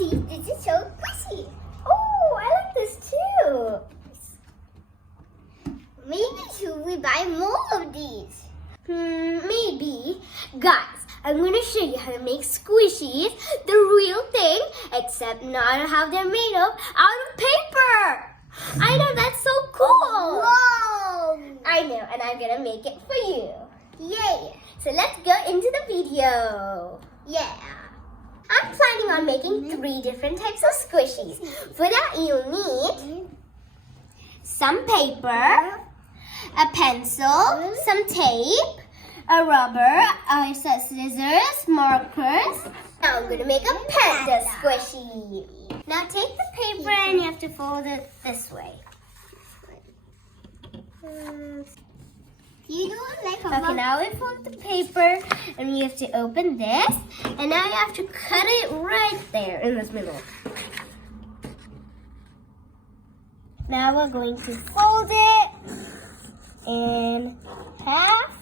these. This is so squishy. Oh, I like this too. Maybe should we buy more of these? Maybe. Guys, I'm going to show you how to make squishies the real thing, except not how they're made of, out of paper. I know, that's so cool. Whoa! I know, and I'm going to make it for you. Yay! So let's go into the video. Yeah. I'm planning on making 3 different types of squishies. For that, you'll need some paper, a pencil, some tape, a rubber, some scissors, markers. Now I'm going to make a panda squishy. Now take the paper and you have to fold it this way. You don't like Okay, now we fold the paper and you have to open this. And now you have to cut it right there in this middle. Now we're going to fold it in half.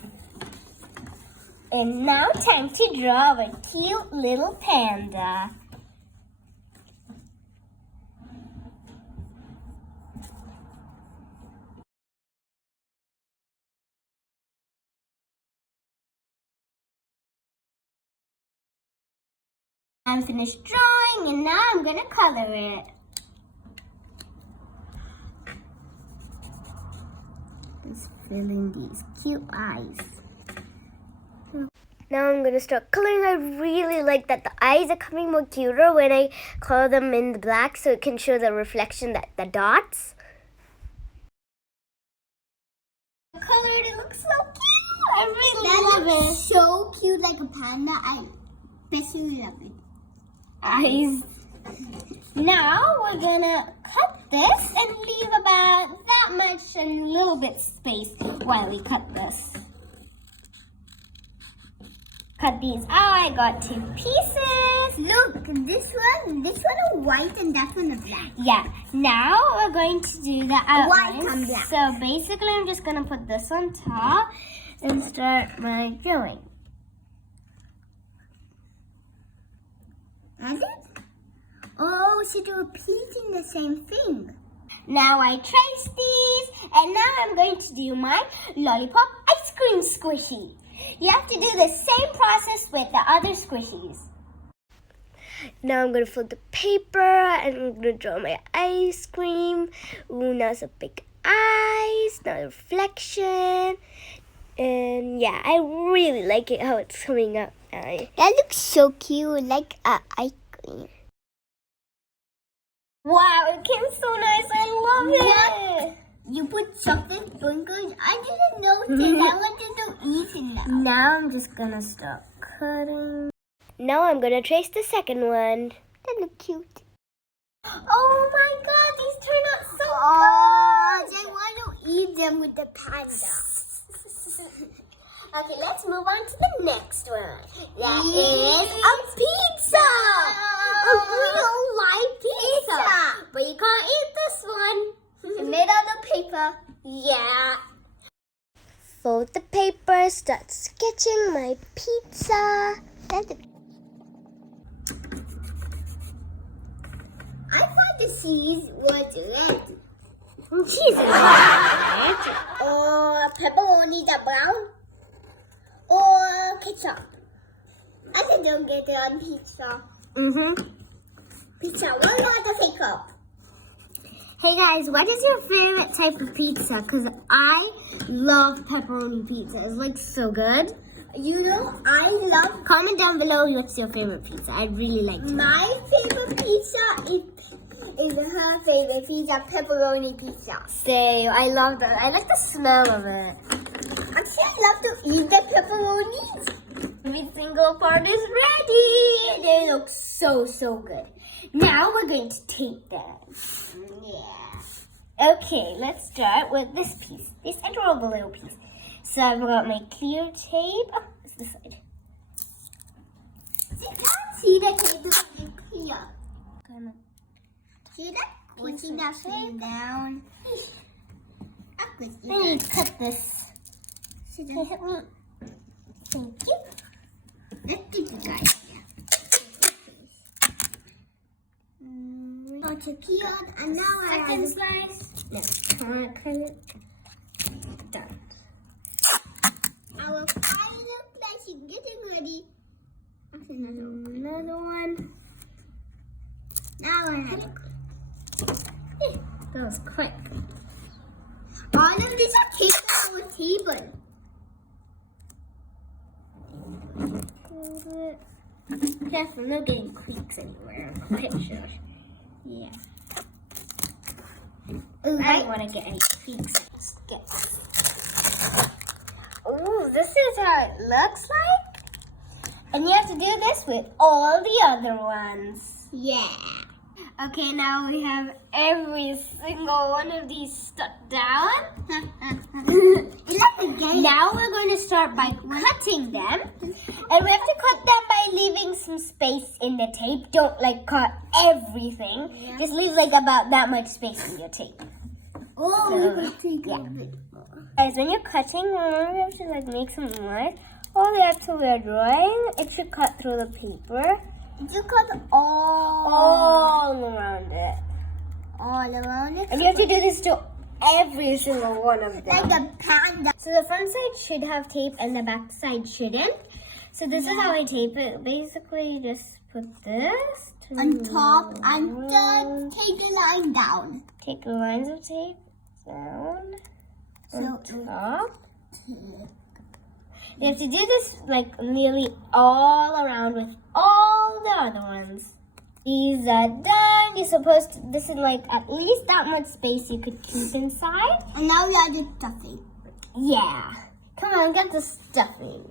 And now time to draw a cute little panda. I'm finished drawing and now I'm going to color it. Just fill in these cute eyes. Now I'm going to start coloring. I really like that the eyes are coming more cuter when I color them in the black so it can show the reflection, that the dots. Colored, it looks so cute. I really love it. So cute, like a panda. I especially love it. Eyes. Now we're gonna cut this and leave about that much and a little bit space while we cut this. Cut these out. I got 2 pieces. Look, this one is white and that one is black. Yeah. Now we're going to do the outlines. White and black. So basically, I'm just gonna put this on top and start my drawing. Is it? Oh, so they're repeating the same thing. Now I trace these, and now I'm going to do my lollipop ice cream squishy. You have to do the same process with the other squishies. Now I'm going to fold the paper, and I'm going to draw my ice cream. Ooh, now it's a big eyes, now the reflection. And yeah, I really like it how it's coming up. That looks so cute, like an ice cream. Wow, it came so nice. I love it. You put chocolate sprinkles? I didn't know that. I wanted to eat it now. Now I'm just going to start cutting. Now I'm going to trace the second one. That looks cute. Oh my god, these turn out so good. I want to eat them with the panda. Okay, let's move on to the next one. That is a pizza. A real life pizza. But you can't eat this one. It's made out of paper. Yeah. Fold the paper, start sketching my pizza. I thought the cheese was red. Cheese is red. Or pepperoni is brown. Or ketchup. I think don't get it on pizza. Pizza, one more to take up. Hey guys, what is your favorite type of pizza? Because I love pepperoni pizza. It's like so good. You know, I love... Comment down below what's your favorite pizza. I'd really like to know. My favorite pizza is her favorite pizza, pepperoni pizza. Same, I love that. I like the smell of it. Actually, I love to eat the pepperonis. Every single part is ready. They look so, so good. Now we're going to tape them. Yeah. Okay, let's start with this piece. This adorable little piece. So I've got my clear tape. Oh, it's this side. You can't see the tape is clear. See that? Pushing that thing down. I need to cut this. So just help me. Thank you. Let's do the guys. to peel and now I Second slice. No, cut it. Done. Our final place is getting ready. That's Another one. Now another. That was quick. All of these are taped on our table. Careful, no getting creaks anywhere in the picture. Yeah. I don't want to get any creaks. Oh, this is how it looks like. And you have to do this with all the other ones. Yeah. Okay, now we have every single one of these stuck down. Now we're going to start by cutting them. And we have to cut them by leaving some space in the tape. Don't like cut everything. Yeah. Just leave like about that much space in your tape. Oh, we're going to take yeah. a bit more. Guys, when you're cutting, remember you have to like make some noise. All the way to we're drawing, it should cut through the paper. You cut all Around it. all around it. And you have to do this to every single one of them. Like a panda. So the front side should have tape and the back side shouldn't. So this is how I tape it. Basically, you just put this On top and then take the line down. Take the lines of tape down on top. You have to do this like nearly all around with all the other ones. These are done. You're supposed to, this is like at least that much space you could keep inside. And now we are the stuffing. Yeah. Come on, get the stuffing.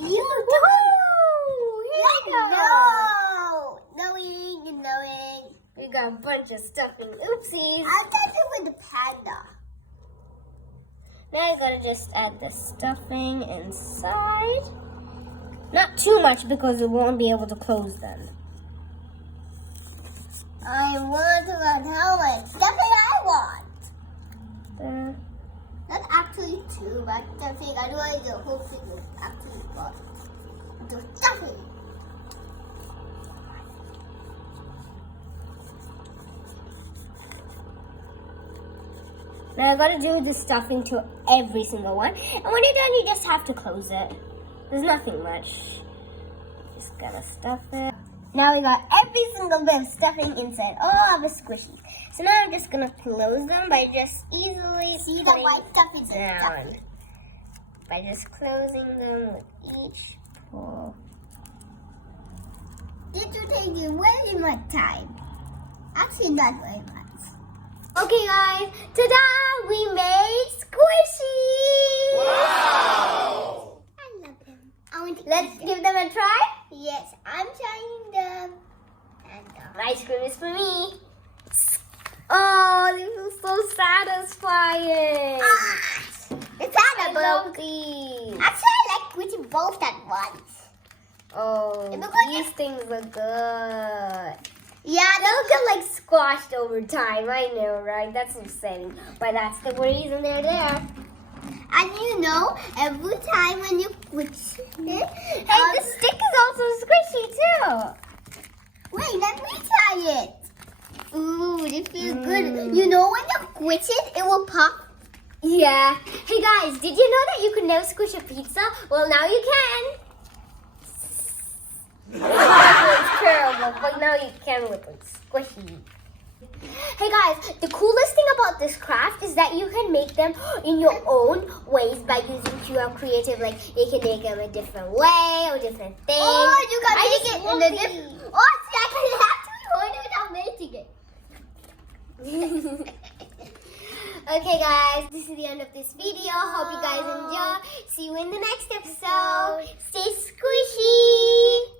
You go. Knowing. We got a bunch of stuffing. Oopsies. I'll touch it with the panda. Now you gotta just add the stuffing inside. Not too much because it won't be able to close them. I want to learn how much stuffing I want. There. Not actually two, but stuffing. Otherwise, the whole thing is actually got the stuffing. Now I gotta do the stuffing to every single one. And when you're done, you just have to close it. There's nothing much. Just gotta stuff it. Now we got every single bit of stuffing inside all of the squishies. So now I'm just gonna close them by just easily See the white stuff is down. stuffing. By just closing them with each pull. This will take you very much time. Actually, not very much. Okay guys, ta-da! We made squishies! Wow! I love them. I want to Let's give them a try. Yes, I'm trying them. And Ice cream is for me. Oh, this is so satisfying. it's I edible. love these. Actually, I like putting both at once. Oh, It looks these things look good. Yeah, They'll get like squashed over time. I know, right? That's insane. But that's the reason they're there. and you know, every time when you put it, Hey, the stick is also squishy too. wait, let me try it. Ooh, it feels good. You know, when you squish it, it will pop. Yeah. Hey guys, did you know that you could never squish a pizza? Well, now you can. It's terrible, but now you can with it squishy. Hey guys, the coolest thing about this craft is that you can make them in your own ways by using pure creative. Like you can make them a different way or different thing. Oh, you can I make just it in want a these. different. Oh, see, I can actually hold it without making it. Okay guys, this is the end of this video. Hope you guys enjoy. See you in the next episode. Stay squishy.